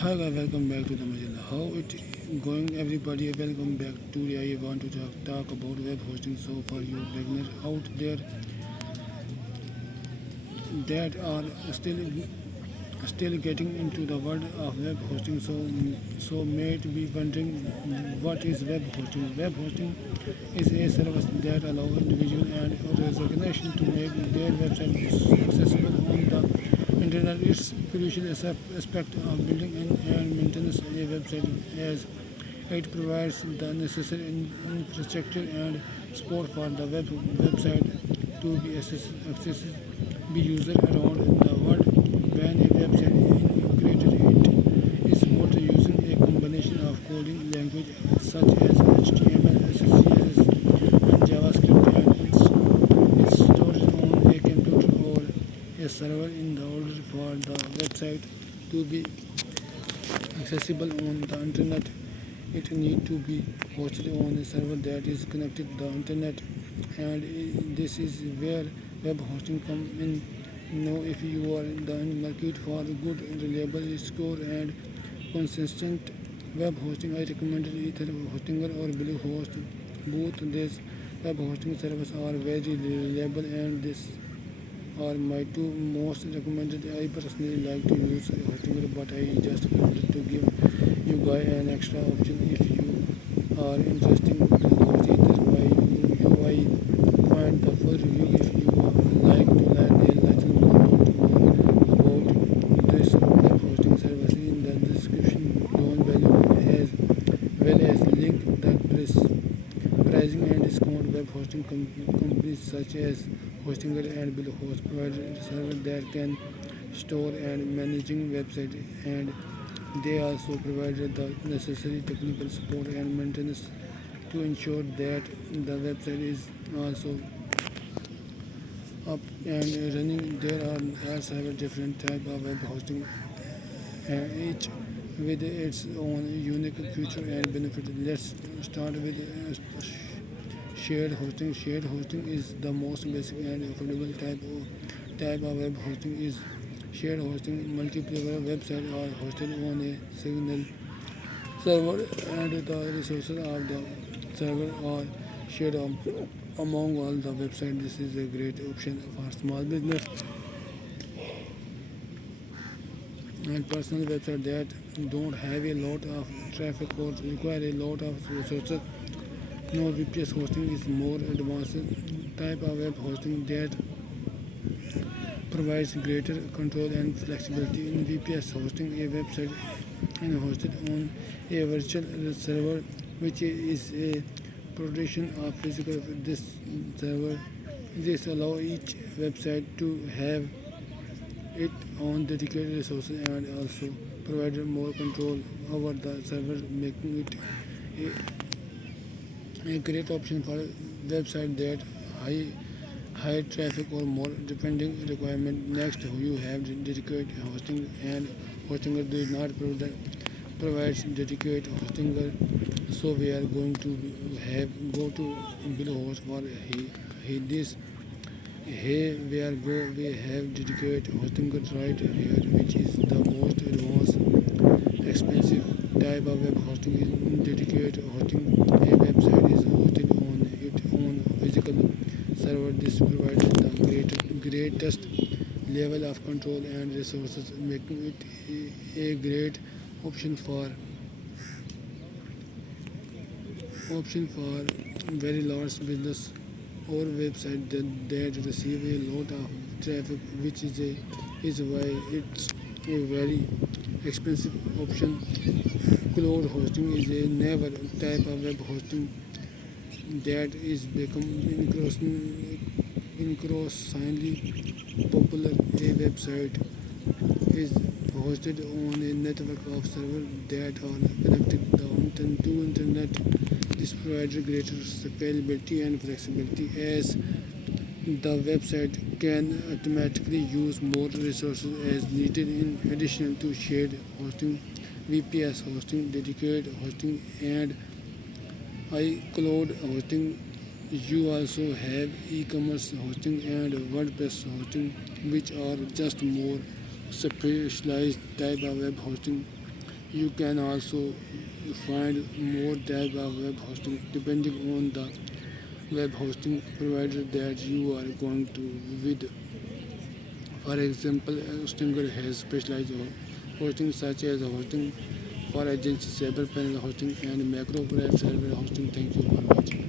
Hi guys, welcome back to the channel. How it going everybody? Welcome back. Today I want to talk about web hosting. So for you beginners out there that are still getting into the world of web hosting, so may be wondering what is web hosting. Web hosting is a service that allows individual and organization to make their website accessible on the internet. It's crucial aspect of building and maintaining a website as it provides the necessary infrastructure and support for the website to be accessible by users around the world. When a website is created, it is supported using a combination of coding language such as HTML, CSS, and JavaScript, and it's stored on a computer or a server. In order for the website to be accessible on the internet, it needs to be hosted on a server that is connected to the internet, and this is where web hosting comes in. Now, if you are in the market for good, reliable, secure, and consistent web hosting, I recommend either Hostinger or Bluehost. Both these web hosting services are very reliable, and this are my two most recommended. I personally like to use Hostinger, but I just wanted to give you guys an extra option if you are interested in Bluehost. Either way, I find the full review if you like to learn a little more about this web hosting service in the description down below, as well as link the pricing and discount. Web hosting companies such as Hostinger and Bluehost provide servers that can store and managing website, and they also provide the necessary technical support and maintenance to ensure that the website is also up and running. There are several different type of web hosting, each with its own unique feature and benefit. Let's start with shared hosting. Shared hosting is the most basic and affordable type of web hosting. Is shared hosting. Multiple websites are hosted on a single server, and the resources of the server are shared among all the websites. This is a great option for small business and personal websites that don't have a lot of traffic or require a lot of resources. Now, VPS hosting is more advanced type of web hosting that provides greater control and flexibility. In VPS hosting, a website is hosted on a virtual server, which is a protection of physical this server. This allows each website to have its own dedicated resources and also provide more control over the server, making it a great option for websites that high high traffic or more depending requirement. Next, you have dedicated hosting, and Hostinger does not provide dedicated Hostinger, so we are going to have go to Bluehost for this. Here we are go we have dedicated Hostinger right here, which is the most advanced expensive type of web hosting. Is dedicated hosting. A website is hosted on its own physical server. This provides the greatest level of control and resources, making it a great option for very large business or website that receive a lot of traffic, which is why it's a very expensive option. Cloud hosting is a never type of web hosting that is become increasingly popular. A website is hosted on a network of servers that are connected to internet. This provides greater scalability and flexibility, as the website can automatically use more resources as needed. In addition to shared hosting, VPS hosting, dedicated hosting, and iCloud hosting, you also have e-commerce hosting and WordPress hosting, which are just more specialized type of web hosting. You can also find more types of web hosting depending on the web hosting provider that you are going to with. For example, Stinger has specialized hosting such as hosting for agency, cyber panel hosting, and macro web server hosting. Thank you for watching.